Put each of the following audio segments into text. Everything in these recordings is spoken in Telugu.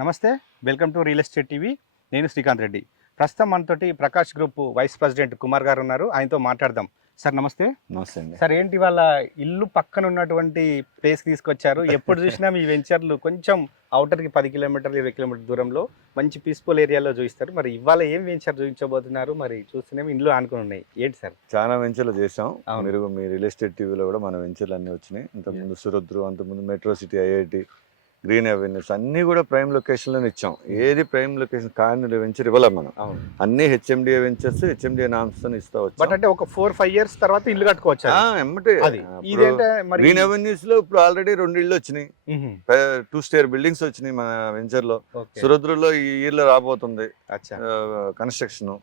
నమస్తే, welcome to real estate TV. నేను శ్రీకాంత్ రెడ్డి. ప్రస్తుతం మనతోటి Prakash group vice president Kumar garu ఉన్నారు. ఆయనతో మాట్లాడదాం. సార్ నమస్తే. నమస్తే అండి. సార్ ఏంటి వాళ్ళ ఇల్లు పక్కన ఉన్నటువంటి ప్లేస్ తీసుకొచ్చారు? ఎప్పుడు చూసినా మీ వెంచర్లు కొంచెం అవుటర్కి 10 కిలోమీటర్లు 20 కిలోమీటర్ దూరంలో మంచి పీస్ఫుల్ ఏరియాలో చూపిస్తారు. మరి ఇవాళ ఏం వెంచర్ చూపించబోతున్నారు? మరి చూస్తేనేమో ఇండ్లు ఆనుకుని ఉన్నాయి. ఏంటి సార్? చాలా వెంచర్లు చేసాం. అవును. మీరు మీ రియల్ ఎస్టేట్ టీవీలో కూడా మన వెంచర్లు అన్నీ వచ్చినాయి. ఇంతకుముందు సురుద్రు, అంతకుముందు metro city, IIT, green avenues అన్నీ కూడా ప్రైమ్ లొకేషన్లోనే ఇచ్చాం. ఏది ప్రైమ్ లొకేషన్ కానీ వెంచర్ ఇవ్వలే మనం. అన్ని హెచ్ఎండిఏ వెంచర్స్, హెచ్ఎండిఏ నామ్స్ తో ఇస్తా వచ్చాం. బట్ అంటే ఒక 4-5 years తర్వాత ఇల్లు కట్టుకోవచ్చు. ఎమ్మటే గ్రీన్ అవెన్యూస్ లో ఇప్పుడు ఆల్రెడీ 2 ఇళ్ళు వచ్చినాయి. 2 స్టేర్ బిల్డింగ్స్ వచ్చినాయి మన వెంచర్ లో. సురుద్రులో ఈ ఇయర్ లో రాబోతుంది కన్స్ట్రక్షన్.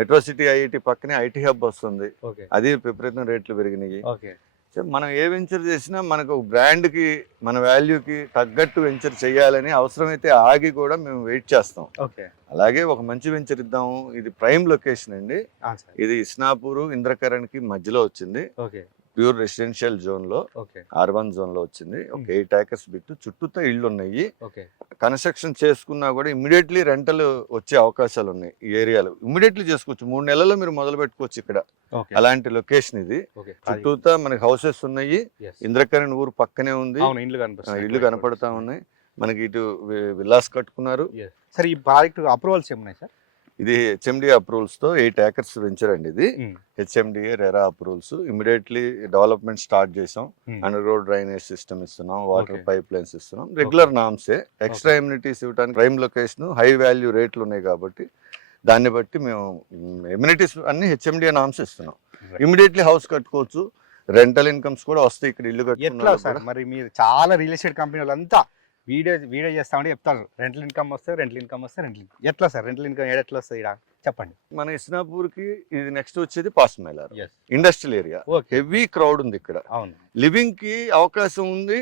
మెట్రో సిటీ, ఐఐటి పక్కనే ఐటీ హబ్ వస్తుంది. అది విపరీతం రేట్లు పెరిగినాయి. మనం ఏ వెంచర్ చేసినా మనకు బ్రాండ్కి, మన వాల్యూకి తగ్గట్టు వెంచర్ చేయాలని అవసరమైతే ఆగి కూడా మేము వెయిట్ చేస్తాం. అలాగే ఒక మంచి వెంచర్ ఇద్దాము. ఇది ప్రైమ్ లొకేషన్ అండి. ఇది ఇస్నాపూర్, ఇంద్రకరణ్కి మధ్యలో వచ్చింది. ప్యూర్ రెసిడెన్షియల్ జోన్ లో, R1 జోన్ లో వచ్చింది. ఒక 8 acres బిట్, చుట్టూతో ఇళ్ళు ఉన్నాయి. కన్స్ట్రక్షన్ చేసుకున్నా కూడా ఇమ్మీడియట్లీ రెంటల్ వచ్చే అవకాశాలు ఉన్నాయి. ఈ ఏరియాలో ఇమ్మీడియట్లీ చేసుకోవచ్చు. 3 నెలల్లో మీరు మొదలు పెట్టుకోవచ్చు ఇక్కడ. అలాంటి లొకేషన్ ఇది. చుట్టూతా మనకి హౌసెస్ ఉన్నాయి. ఇంద్రకరణ్ ఊరు పక్కనే ఉంది. ఇల్లు కనపడతా ఉన్నాయి. మనకి ఇటు విల్లాస్ కట్టుకున్నారు. సార్ ఈ ప్రాజెక్ట్ అప్రూవల్స్ ఏమున్నాయి సార్? ఇది హెచ్ఎండిఏ అప్రూవల్స్ తో 8 acres వెంచర్ అండి. ఇది HMDA RERA approvals. Immediately development start చేసాం. అండర్ గ్రౌండ్ డ్రైనేజ్ సిస్టమ్ ఇస్తున్నాం, వాటర్ పైప్ లైన్స్ ఇస్తున్నాం. రెగ్యులర్ నామ్సే. ఎక్స్ట్రా ఎమ్యూనిటీస్ ఇవ్వడానికి ప్రైమ్ లొకేషన్, హై వాల్యూ రేట్లు ఉన్నాయి కాబట్టి దాన్ని బట్టి మేము ఎమ్యూనిటీస్ అన్ని హెచ్ఎండిఏ నామ్స్ ఇస్తున్నాం. ఇమీడియట్లీ హౌస్ కట్టుకోవచ్చు. రెంటల్ ఇన్కమ్స్ కూడా వస్తాయి ఇక్కడ ఇల్లు కట్టుకున్నారు. మరి మీరు చాలా రియల్ ఎస్టేట్ కంపెనీ వాళ్ళంతా వీడియో చేస్తామంటే చెప్తారు రెంటల్ ఇన్కమ్ వస్తే, ఎట్లా సార్ రెంటల్ ఇన్కమ్ ఎట్లా వస్తుంది ఇక్కడ చెప్పండి. మన ఇస్నాపూర్కి ఇది నెక్స్ట్ వచ్చేది past Mylar industrial area. Heavy crowd ఉంది ఇక్కడ. లివింగ్ కి అవకాశం ఉంది.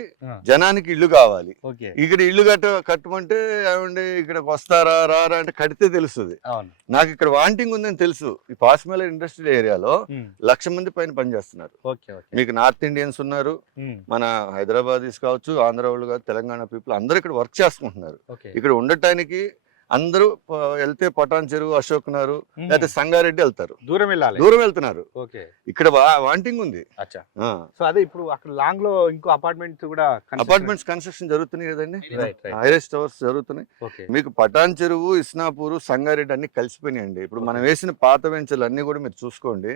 జనానికి ఇల్లు కావాలి. ఇక్కడ ఇల్లు కట్టమంటే ఏమండి ఇక్కడికి వస్తారా రారా అంటే కడితే తెలుస్తుంది. నాకు ఇక్కడ వాంటింగ్ ఉందని తెలుసు. ఈ పాస్ట్ మైలార్ ఇండస్ట్రియల్ ఏరియాలో 1,00,000 మంది పైన పనిచేస్తున్నారు. మీకు నార్త్ ఇండియన్స్ ఉన్నారు, మన హైదరాబాదీస్ కావచ్చు, ఆంధ్ర వాళ్ళు కావచ్చు, తెలంగాణ పీపుల్ అందరూ ఇక్కడ వర్క్ చేసుకుంటున్నారు. ఇక్కడ ఉండటానికి అందరూ వెళ్తే పటాన్ చెరువు, అశోక్ నగర్, లేకపోతే సంగారెడ్డి వెళ్తారు. దూరం వెళ్తున్నారు. ఇక్కడ వాంటింగ్ ఉంది. సో అదే ఇప్పుడు అక్కడ లాంగ్ లో ఇంకో అపార్ట్మెంట్స్ కన్స్ట్రక్షన్ జరుగుతున్నాయి కదండి. హైరైజ్ టవర్స్ జరుగుతున్నాయి. మీకు పటాన్ చెరువు, ఇస్నాపూర్, సంగారెడ్డి అన్ని కలిసిపోయినాయండి. ఇప్పుడు మనం వేసిన పాత వెంచర్లు అన్ని కూడా మీరు చూసుకోండి.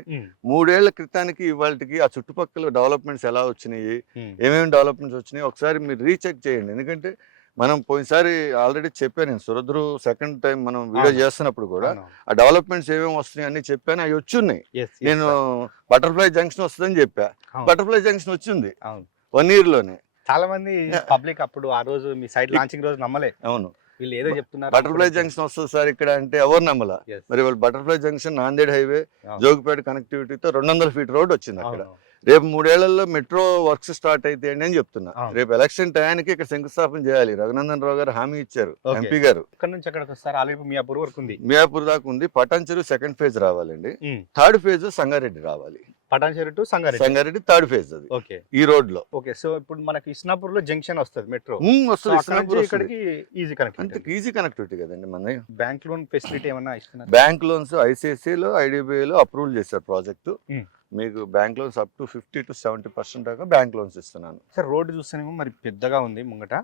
3 ఏళ్ల క్రితానికి ఇవాళకి ఆ చుట్టుపక్కల డెవలప్మెంట్స్ ఎలా వచ్చినాయి, ఏమేమి డెవలప్మెంట్స్ వచ్చినాయి ఒకసారి మీరు రీచెక్ చేయండి. ఎందుకంటే మనం పోయినసారి ఆల్రెడీ చెప్పాను నేను, సురద్రు సెకండ్ టైం మనం వీడియో చేస్తున్నప్పుడు కూడా ఆ డెవలప్మెంట్స్ ఏమేమి వస్తున్నాయి అన్ని చెప్పాను. అవి వచ్చున్నాయి. నేను బటర్ఫ్లై జంక్షన్ వస్తుందని చెప్పా. బటర్ఫ్లై జంక్షన్ వచ్చింది 1 year లోనే. చాలా మంది పబ్లిక్ అప్పుడు ఆ రోజు మీ సైట్ లాంచింగ్ రోజు నమ్మలే. అవును, వీళ్ళు ఏదో చెప్తున్నారు బటర్ఫ్లై జంక్షన్ వస్తుంది సార్ ఇక్కడ అంటే ఎవరు నమ్మలా. మరి వాళ్ళు butterfly junction, Nanded highway, Jogipet కనెక్టివిటీతో 200 feet రోడ్ వచ్చింది అక్కడ. రేపు 3 ఏళ్లలో మెట్రో వర్క్స్ స్టార్ట్ అయితే అని చెప్తున్నా. రేపు ఎలక్షన్ టయానికి ఇక్కడ శంకుస్థాపన చేయాలి. రఘునందన్ రావు గారు హామీ ఇచ్చారు, ఎంపీ గారు. ఇక్కడ నుంచి అక్కడికి వస్తారు. ఆల్రెడీ మియాపూర్ వరకు ఉంది. మియాపూర్ దాకా ఉంది. పటాన్ చెరువు 2nd phase రావాలండి. 3rd phase సంగారెడ్డి రావాలి. పటాన్ చెరువు టు సంగారెడ్డి 3rd phase అది ఈ రోడ్ లో. సో ఇప్పుడు మనకి ఇస్నాపూర్ లో జంక్షన్ వస్తుంది, మెట్రో వస్తుంది. ఈజీ కనెక్టివిటీ కదండి. మన బ్యాంక్ లోన్ ఫెసిలిటీ ఏమన్నా ఇస్తున్నారు? బ్యాంక్ లోన్స్ ICICI లో, IDBI లో అప్రూవల్ చేశారు ప్రాజెక్టు. మీకు bank loans up to 50 to 70% దాకా బ్యాంక్ లోన్స్ ఇస్తున్నాను. సార్ రోడ్డు చూస్తేనేమో మరి పెద్దగా ఉంది ముంగట.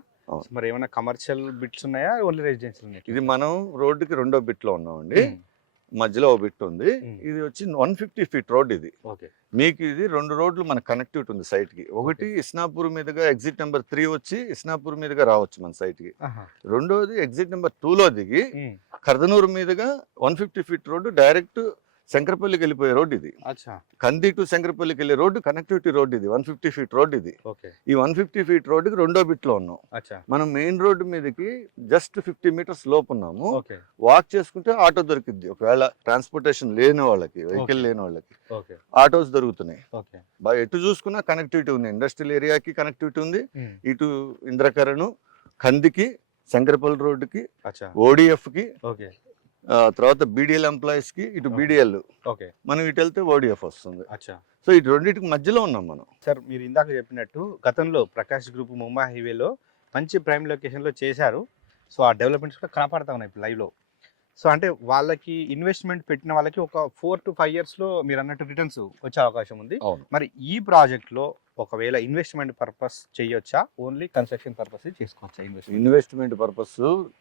మరి ఏమైనా కమర్షియల్ బిట్స్ ఉన్నాయా, ఓన్లీ రెసిడెన్షియల్ ఉన్నాయా? ఇది మనం రోడ్డుకి 2వ బిట్ లో ఉన్నామండి. మధ్యలో ఒక బిట్ ఉంది. ఇది వచ్చి 150 feet రోడ్. ఇది మీకు ఇది 2 రోడ్లు మన కనెక్టివిటీ ఉంది సైట్ కి. ఒకటి ఇస్నాపూర్ మీదుగా ఎగ్జిట్ నెంబర్ 3 వచ్చి ఇస్నాపూర్ మీదుగా రావచ్చు మన సైట్ కి. రెండోది ఎగ్జిట్ నెంబర్ 2 లో దిగి కర్దనూరు మీదుగా 150 feet రోడ్డు డైరెక్ట్ శంకరపల్లికి వెళ్ళిపోయే రోడ్ ఇది. కంది టు శంకరపల్లికి వెళ్ళే రోడ్డు కనెక్టివిటీ రోడ్ ఇది. 150 feet రోడ్ ఇది. ఈ 150 feet రోడ్డుకి 2వ బిట్ లో ఉన్నాం. మనం మెయిన్ రోడ్డు మీదకి జస్ట్ 50 meters లోపు ఉన్నాము. వాక్ చేసుకుంటే ఆటో దొరికింది. ఒకవేళ ట్రాన్స్పోర్టేషన్ లేని వాళ్ళకి, వెహికల్ లేని వాళ్ళకి ఆటోస్ దొరుకుతున్నాయి. ఎటు చూసుకున్నా కనెక్టివిటీ ఉంది. ఇండస్ట్రియల్ ఏరియాకి కనెక్టివిటీ ఉంది. ఇటు ఇంద్రకరణ్, కందికి, శంకరపల్లి రోడ్డుకి, ODF కి, తర్వాత BDL ఎంప్లాయీస్ కి, ఇటు BDL మనం ఇటు వెళ్తే ODF వస్తుంది. సో ఇటు రెండింటికి మధ్యలో ఉన్నాం మనం. సార్ మీరు ఇందాక చెప్పినట్టు గతంలో ప్రకాష్ గ్రూప్ ముంబై హైవేలో మంచి ప్రైమ్ లొకేషన్ లో చేశారు. సో ఆ డెవలప్మెంట్స్ కూడా కనపడతా ఉన్నాయి ఇప్పుడు లైవ్లో. సో అంటే వాళ్ళకి ఇన్వెస్ట్మెంట్ పెట్టిన వాళ్ళకి ఒక 4 to 5 yearsలో మీరు అన్నట్టు రిటర్న్స్ వచ్చే అవకాశం ఉంది. అవును. మరి ఈ ప్రాజెక్ట్లో ఒకవేళ ఇన్వెస్ట్మెంట్ పర్పస్ చేయొచ్చా, ఓన్లీ కన్స్ట్రక్షన్ పర్పస్ చేసుకోవచ్చా ఇన్వెస్ట్మెంట్ పర్పస్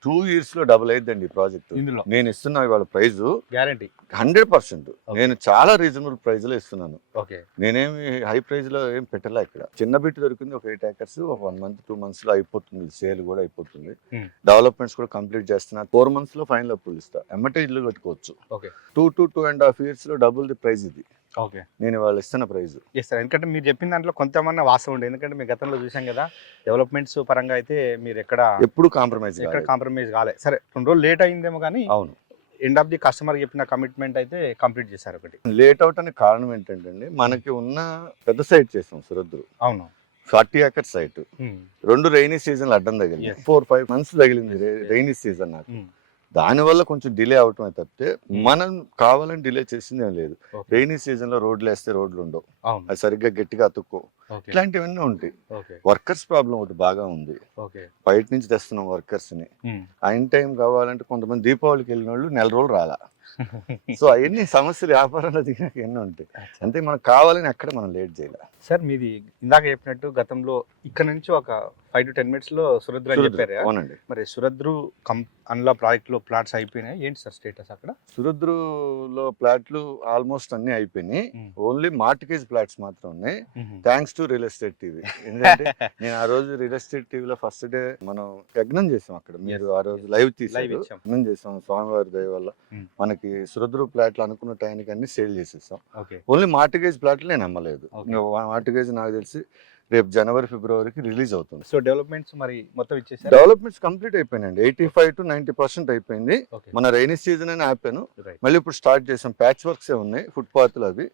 2 years లో డబుల్ అయిందండి ఈ ప్రాజెక్ట్. ఇందులో నేను ఇస్తున్నా ఇవాళ ప్రైస్ గ్యారంటీ 100%. నేను చాలా రీజనబుల్ ప్రైస్ లో ఇస్తున్నాను. ఓకే. నేనేమి హై ప్రైస్ లో ఏం పెట్టలే. ఇక్కడ చిన్న బిట్ దొరికింది, ఒక 8 acres, ఒక 1 month 2 months లో అయిపోతుంది. సేల్ కూడా అయిపోతుంది. డెవలప్మెంట్స్ కూడా కంప్లీట్ చేస్తున్నా. 4 months లో ఫైనల్ అప్రూవల్ ఇస్తా. ఎమ్మటే ఇల్లు కట్టుకోవచ్చు. ఓకే. 2 to 2.5 years లో డబుల్ ది ప్రైస్ ఇది. ఓకే. నేను వాళ్ళు ఇస్తున్న ప్రైస్ చేస్తారు. ఎందుకంటే మీరు చెప్పిన దాంట్లో కొంతమంది వాస్తవం ఉండే, ఎందుకంటే మీ గతంలో చూసాం కదా, డెవలప్మెంట్స్ పరంగా అయితే మీరు ఎప్పుడు కాంప్రమైజ్ కాలే. సరే 2 రోజులు లేట్ అయిందేమో కానీ అవును, ఎండ్ ఆఫ్ ది కస్టమర్ చెప్పిన కమిట్మెంట్ అయితే కంప్లీట్ చేశారు. ఒకటి లేట్ అవుట్ అనే కారణం ఏంటంటే మనకి ఉన్న పెద్ద సైట్ చేసాం సురద్రు. అవును. 40 acres సైట్. 2 రైనీ సీజన్లు అడ్డం తగిలింది. 4-5 months తగిలింది రైనీ సీజన్ నాకు. దానివల్ల కొంచెం డిలే అవటమే తప్పితే మనం కావాలని డిలే చేసింది ఏం లేదు. రైనీ సీజన్ లో రోడ్లు వేస్తే రోడ్లు ఉండవు, అది సరిగ్గా గట్టిగా అతుక్కో, ఇట్లాంటివన్నీ ఉంటాయి. వర్కర్స్ ప్రాబ్లం ఒకటి బాగా ఉంది. బయట నుంచి తెస్తున్నాం వర్కర్స్ ని. అయిన టైం కావాలంటే కొంతమంది దీపావళికి వెళ్ళిన వాళ్ళు 1 రోజులు రాలా. సో అవన్నీ సమస్యలు వ్యాపారంలో దిగినాక ఎన్నో ఉంటాయి. అంతే, మనకు కావాలని అక్కడ మనం లేట్ చేయాలి. సార్ మీది ఇందాక చెప్పినట్టు గతంలో ఇక్కడ నుంచి ఒక 5 to 10 minutes లో సురద్రు అని చెప్పారు. అవునండి. మరి సురద్రు అందులో ప్రాజెక్ట్ లో ప్లాట్స్ అయిపోయినాయి, ఏంటి సార్ స్టేటస్ అక్కడ? సురద్రులో ప్లాట్లు ఆల్మోస్ట్ అన్ని అయిపోయినాయి. ఓన్లీ మార్టిగేజ్ ప్లాట్స్ మాత్రం ఉన్నాయి. Thanks to real estate TV. ఎందుకంటే నేను ఆ రోజు రియల్ ఎస్టేట్ టీవీలో ఫస్ట్ డే మనం యజ్ఞం చేసాం. అక్కడ మీరు ఆ రోజు లైవ్ తీసారు, యజ్ఞం చేసాం. స్వామివారి దయ వల్ల మనకి సురద్రు ప్లాట్లు అనుకున్న టైంకి అన్ని సేల్ చేసేసాం. ఓన్లీ మార్టిగేజ్ ప్లాట్లు నేను అమ్మలేదు. మార్టిగేజ్ నాకు తెలిసి రేపు జనవరి ఫిబ్రవరికి రిలీజ్ అవుతుంది. సో డెవలప్మెంట్స్ మరి మొత్తం ఇచ్చేసారు? డెవలప్మెంట్స్ కంప్లీట్ అయిపోయినాయండి. 85 to 90% అయిపోయింది. మన రైనీ సీజన్ అని ఆపాను, మళ్ళీ ఇప్పుడు స్టార్ట్ చేసాం. ప్యాచ్ వర్క్స్ ఉన్నాయి, ఫుట్ పాత్లు అవి.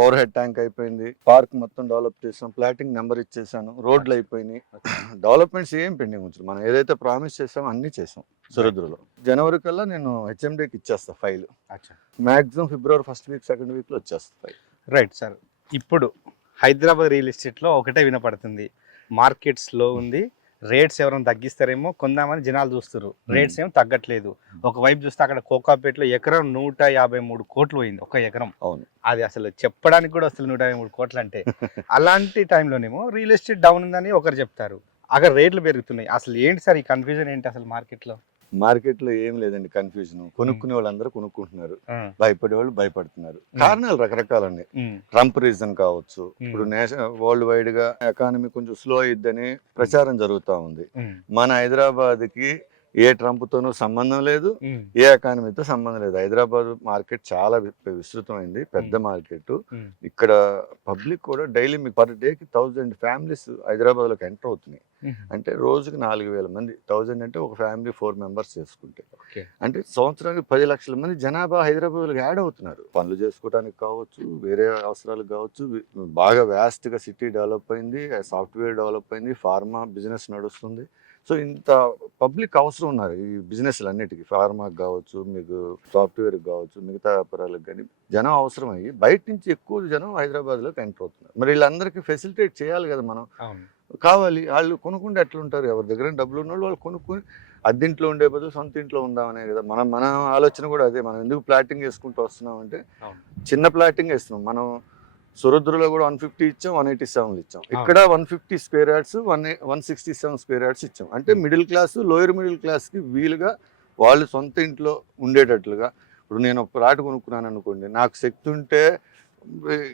ఓవర్ హెడ్ ట్యాంక్ అయిపోయింది, పార్క్ మొత్తం డెవలప్ చేసాం, ప్లాటింగ్ నెంబర్ ఇచ్చేసాను, రోడ్లు అయిపోయినాయి. డెవలప్మెంట్స్ ఏం పెండింగ్ ఉంచు, మనం ఏదైతే ప్రామిస్ చేసామో అన్ని చేసాం. సురద్రులో జనవరి కల్లా నేను హెచ్ఎండికి ఇచ్చేస్తా ఫైల్. మాక్సిమం ఫిబ్రవరి 1st week 2nd week లో వచ్చేస్తా ఫైల్. Right sir. ఇప్పుడు హైదరాబాద్ రియల్ ఎస్టేట్లో ఒకటే వినపడుతుంది, మార్కెట్ స్లో ఉంది, రేట్స్ ఎవరైనా తగ్గిస్తారేమో కొందామని జనాలు చూస్తారు, రేట్స్ ఏమో తగ్గట్లేదు. ఒకవైపు చూస్తే అక్కడ కోకాపేటలో ఎకరం 153 కోట్లు పోయింది, ఒక ఎకరం. అవును, అది అసలు చెప్పడానికి కూడా అసలు 153 కోట్లు అంటే. అలాంటి టైంలోనేమో రియల్ ఎస్టేట్ డౌన్ ఉందని ఒకరు చెప్తారు, అక్కడ రేట్లు పెరుగుతున్నాయి. అసలు ఏంటి సార్ ఈ కన్ఫ్యూజన్ ఏంటి అసలు మార్కెట్లో? మార్కెట్లో ఏం లేదండి కన్ఫ్యూజన్. కొనుక్కునే వాళ్ళందరూ కొనుక్కుంటున్నారు, భయపడే వాళ్ళు భయపడుతున్నారు. కారణాలు రకరకాలండి. ట్రంప్ రీజన్ కావచ్చు, ఇప్పుడు వరల్డ్ వైడ్ గా ఎకానమీ కొంచెం స్లో అయ్యిద్దని ప్రచారం జరుగుతూ ఉంది. మన హైదరాబాద్ కి ఏ ట్రంప్ తోనూ సంబంధం లేదు, ఏ ఎకానమీతో సంబంధం లేదు. హైదరాబాద్ మార్కెట్ చాలా విస్తృతమైంది, పెద్ద మార్కెట్. ఇక్కడ పబ్లిక్ కూడా డైలీ మీకు పర్ డేకి 1000 families హైదరాబాద్ లోకి ఎంటర్ అవుతున్నాయి. అంటే రోజుకి 4000 మంది. 1000 అంటే ఒక ఫ్యామిలీ 4 members చేసుకుంటే, అంటే సంవత్సరానికి 10 లక్షల మంది జనాభా హైదరాబాద్ లోకి యాడ్ అవుతున్నారు. పనులు చేసుకోవడానికి కావచ్చు, వేరే అవసరాలకు కావచ్చు. బాగా వ్యాస్ట్ గా సిటీ డెవలప్ అయింది, సాఫ్ట్వేర్ డెవలప్ అయింది, ఫార్మా బిజినెస్ నడుస్తుంది. సో ఇంత పబ్లిక్ అవసరం ఉన్నారు ఈ బిజినెస్లు అన్నిటికీ. ఫార్మాకి కావచ్చు, మీకు సాఫ్ట్వేర్కి కావచ్చు, మిగతా వ్యాపారాలకు కానీ జనం అవసరం అయ్యి బయట నుంచి ఎక్కువ జనం హైదరాబాద్లోకి ఎంటర్ అవుతున్నారు. మరి వీళ్ళందరికీ ఫెసిలిటేట్ చేయాలి కదా మనం. కావాలి, వాళ్ళు కొనుక్కుంటే ఎట్లుంటారు? ఎవరి దగ్గర డబ్బులు ఉన్న వాళ్ళు కొనుక్కొని అద్దెంట్లో ఉండే బదులు సొంత ఇంట్లో ఉందామనే కదా మన ఆలోచన కూడా అదే. మనం ఎందుకు ప్లాటింగ్ వేసుకుంటూ వస్తున్నాం అంటే, చిన్న ప్లాటింగ్ వేస్తున్నాం మనం. సురద్రులో కూడా 150 ఇచ్చాం, 187 ఇచ్చాం. ఇక్కడ 150 square yards, 167 square yards ఇచ్చాం. అంటే మిడిల్ క్లాస్, లోయర్ మిడిల్ క్లాస్కి వీలుగా వాళ్ళు సొంత ఇంట్లో ఉండేటట్లుగా. ఇప్పుడు నేను ఒక ప్లాట్ కొనుక్కున్నాను అనుకోండి, నాకు శక్తి ఉంటే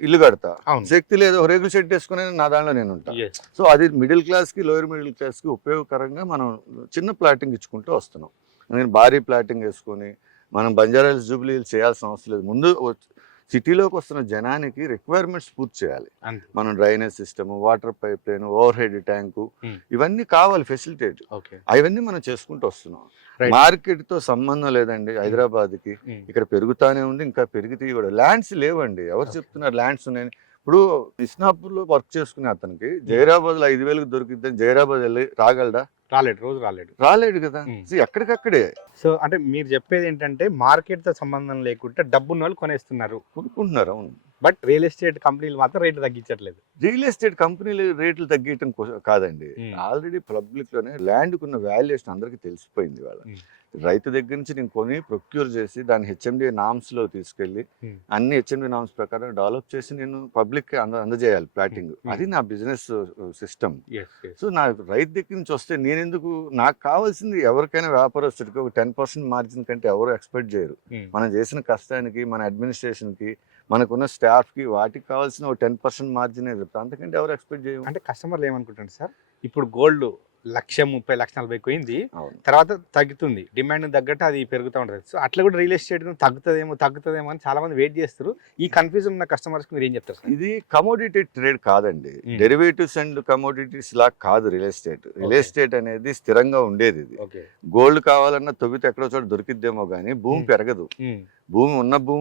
ఇల్లు కడతా, శక్తి లేదు రేకుల షెడ్ వేసుకునే నా దానిలో నేను ఉంటా. సో అది మిడిల్ క్లాస్కి, లోయర్ మిడిల్ క్లాస్కి ఉపయోగకరంగా మనం చిన్న ప్లాటింగ్ ఇచ్చుకుంటూ వస్తున్నాం. నేను భారీ ప్లాటింగ్ వేసుకొని మనం బంజారాహిల్స్, జూబ్లీ హిల్స్ చేయాల్సిన అవసరం లేదు. ముందు సిటీలోకి వస్తున్న జనానికి రిక్వైర్మెంట్స్ పూర్తి చేయాలి. మనం drainage system, water pipe line, over head tank, ఇవన్నీ కావాలి ఫెసిలిటేట్. అవన్నీ మనం చేసుకుంటూ వస్తున్నాం. మార్కెట్ తో సంబంధం లేదండి హైదరాబాద్కి. ఇక్కడ పెరుగుతానే ఉంది, ఇంకా పెరిగితే కూడా. ల్యాండ్స్ లేవండి. ఎవరు చెప్తున్నారు ల్యాండ్స్ ఉన్నాయని? ఇప్పుడు ఇస్నాపూర్లో వర్క్ చేసుకునే అతనికి జైరాబాద్లో 5000కి దొరికిద్దని జైరాబాద్ వెళ్ళి రాగలడా? రాలేడు కదా. ఎక్కడికక్కడే. సో అంటే మీరు చెప్పేది ఏంటంటే మార్కెట్ తో సంబంధం లేకుండా డబ్బున్న వాళ్ళు కొనుక్కుంటున్నారు. అవును. బట్ రియల్ ఎస్టేట్ కంపెనీలు మాత్రం రేట్లు తగ్గించట్లేదు. రియల్ ఎస్టేట్ కంపెనీలు రేట్లు తగ్గించడం కాదండి, ఆల్రెడీ పబ్లిక్ లోనే ల్యాండ్ కున్న వాల్యుయేషన్ అందరికీ తెలిసిపోయింది వాళ్ళ. రైతు దగ్గర నుంచి నేను కొని ప్రొక్యూర్ చేసి దాన్ని హెచ్ఎండి నామ్స్ లో తీసుకెళ్లి అన్ని హెచ్ఎండి నామ్స్ ప్రకారం డెవలప్ చేసి నేను పబ్లిక్ కి అందజేయాలి ప్లాటింగ్. అది నా బిజినెస్ సిస్టమ్. సో నా రైతు దగ్గర నుంచి వస్తే నేను ఎందుకు, నాకు కావాల్సింది ఎవరికైనా వ్యాపారస్తుడికి ఒక 10% మార్జిన్ కంటే ఎవరు ఎక్స్పెక్ట్ చేయరు. మనం చేసిన కష్టానికి, మన అడ్మినిస్ట్రేషన్ కి, మనకున్న స్టాఫ్ కి, వాటికి కావాల్సిన ఒక 10% మార్జిన్ అంతకంటే ఎవరు ఎక్స్పెక్ట్ చేయరు. అంటే కస్టమర్లు ఏమనుకుంటారు సార్, ఇప్పుడు గోల్డ్ 1,30,000 1,40,000 పోయింది, అవును. తర్వాత తగ్గుతుంది, డిమాండ్ తగ్గట్టు అది పెరుగుతూ ఉంటుంది. సో అట్లా కూడా రియల్ ఎస్టేట్ తగ్గుతుందేమో అని చాలా మంది వెయిట్ చేస్తారు. ఈ కన్ఫ్యూజన్ ఉన్న కస్టమర్స్ మీరు ఏం చెప్తారు సార్? ఇది కమోడిటీ ట్రేడ్ కాదండి, డెరివేటివ్స్ అండ్ కమోడిటీస్ లా కాదు రియల్ ఎస్టేట్. రియల్ ఎస్టేట్ అనేది స్థిరంగా ఉండేది. ఇది గోల్డ్ కావాలన్నా తవ్వితే ఎక్కడో చోట దొరికిద్దేమో కానీ భూమి పెరగదు. భూమి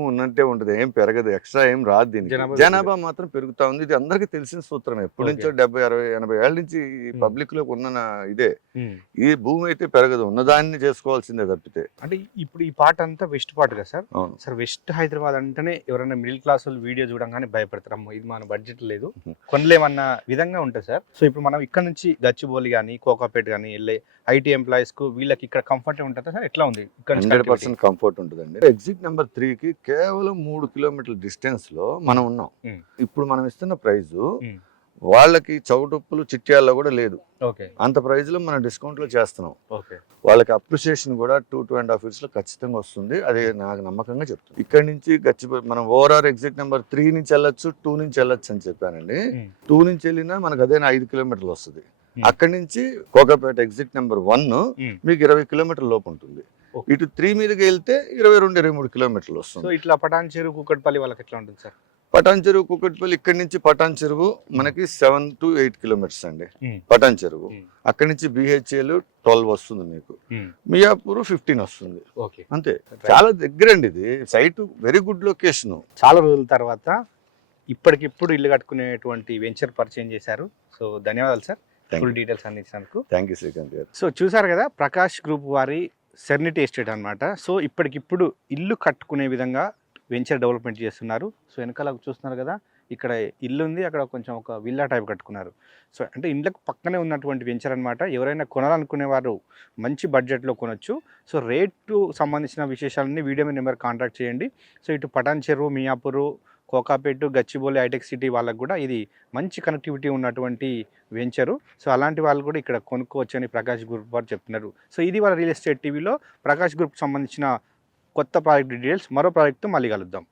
ఉన్నట్టే ఉంటుంది, ఏం పెరగదు, ఎక్స్ట్రా ఏం రాదు. దీనికి జనాభా మాత్రం పెరుగుతా ఉంది. ఇది అందరికీ తెలిసిన సూత్రం, ఎప్పటి నుంచో 70, 60, 80 ఏళ్ళ నుంచి పబ్లిక్ లో ఉన్న ఇదే. ఈ భూమి అయితే పెరగదు, ఉన్నదాన్ని చేసుకోవాల్సిందే తప్పితే. అంటే ఇప్పుడు ఈ పార్ట్ అంతా వెస్ట్ పార్ట్ కదా సార్? సార్ వెస్ట్ హైదరాబాద్ అంటేనే ఎవరైనా మిడిల్ క్లాస్ వాళ్ళు వీడియో చూడంగానే భయపడతారు, అమ్మో ఇది మన బడ్జెట్ లేదు కొనలేమన్న విధంగా ఉంటుంది సార్. సో ఇప్పుడు మనం ఇక్కడ నుంచి గచ్చిబౌలి కానీ కోకాపేట కానీ వెళ్ళే ఐటీ ఎంప్లాయీస్ కు వీళ్ళకి ఇక్కడ కంఫర్ట్ ఉంటుందా సార్? ఎట్లా ఉంది? 100% కంఫర్ట్ ఉంటుందండి. ఎగ్జిట్ నెంబర్ 3 కి కేవలం 3 కిలోమీటర్ల డిస్టెన్స్ లో మనం ఉన్నాం. ఇప్పుడు మనం ఇస్తున్న ప్రైస్ వాళ్ళకి చౌటుప్పులు చిట్యాల్లో కూడా లేదు. అంత ప్రైస్ లో మనం డిస్కౌంట్ లో చేస్తున్నాం. వాళ్ళకి అప్రిసియేషన్ కూడా 2.5 years లో ఖచ్చితంగా వస్తుంది. అది నాకు నమ్మకంగా చెప్తుంది. ఇక్కడ నుంచి మనం ఓవరాల్ ఎగ్జిట్ నెంబర్ 3 నుంచి వెళ్ళొచ్చు, 2 నుంచి వెళ్ళొచ్చు అని చెప్పానండి. 2 నుంచి వెళ్ళినా మనకు అదే 5 కిలోమీటర్లు వస్తుంది. అక్కడి నుంచి కోకాపేట ఎగ్జిట్ నెంబర్ 1 మీకు 20 కిలోమీటర్ల లోపు ఉంటుంది. ఇటు 3 మీదకి వెళ్తే 22-23 కిలోమీటర్లు వస్తుంది. సో ఇట్లా పటాన్ చెరువు కూకట్పల్లి వాళ్ళకి ఎట్లా ఉంటుంది సార్? పటాన్ చెరువు కూకట్పల్లి ఇక్కడి నుంచి పటాన్ చెరువు మనకి 7 to 8 కిలోమీటర్స్ అండి. పటాన్ చెరువు అక్కడి నుంచి BHL 12 వస్తుంది, మీకు మియాపూర్ 15 వస్తుంది. అంతే, చాలా దగ్గర అండి. ఇది సైట్ వెరీ గుడ్ లొకేషన్. చాలా రోజుల తర్వాత ఇప్పటికిప్పుడు ఇల్లు కట్టుకునేటువంటి వెంచర్ పరిచయం చేశారు. సో ధన్యవాదాలు సార్, ఫుల్ డీటెయిల్స్ అందించినందుకు. Thank you Srikanth garu. So చూసారు కదా, ప్రకాష్ గ్రూప్ వారి సెరెనిటీ ఎస్టేట్ అనమాట. సో ఇప్పటికిప్పుడు ఇల్లు కట్టుకునే విధంగా వెంచర్ డెవలప్మెంట్ చేస్తున్నారు. సో వెనకాల చూస్తున్నారు కదా, ఇక్కడ ఇల్లు ఉంది, అక్కడ కొంచెం ఒక విల్లా టైప్ కట్టుకున్నారు. సో అంటే ఇండ్లకు పక్కనే ఉన్నటువంటి వెంచర్ అనమాట. ఎవరైనా కొనాలనుకునే వారు మంచి బడ్జెట్లో కొనొచ్చు. సో రేటు సంబంధించిన విశేషాలన్నీ వీడియో మీద నెంబర్ కాంటాక్ట్ చేయండి. సో ఇటు పటాన్ చెరువు, మియాపూరు, కోకాపేట, గచ్చిబౌలి, హైటెక్ సిటీ వాళ్ళకు కూడా ఇది మంచి కనెక్టివిటీ ఉన్నటువంటి వెంచరు. సో అలాంటి వాళ్ళు కూడా ఇక్కడ కొనుక్కోవచ్చు అని ప్రకాష్ గ్రూప్ వారు చెప్తున్నారు. సో ఇది వాళ్ళ రియల్ ఎస్టేట్ టీవీలో ప్రకాష్ గ్రూప్కి సంబంధించిన కొత్త ప్రాజెక్ట్ డీటెయిల్స్. మరో ప్రాజెక్ట్తో మళ్ళీ కలుద్దాం.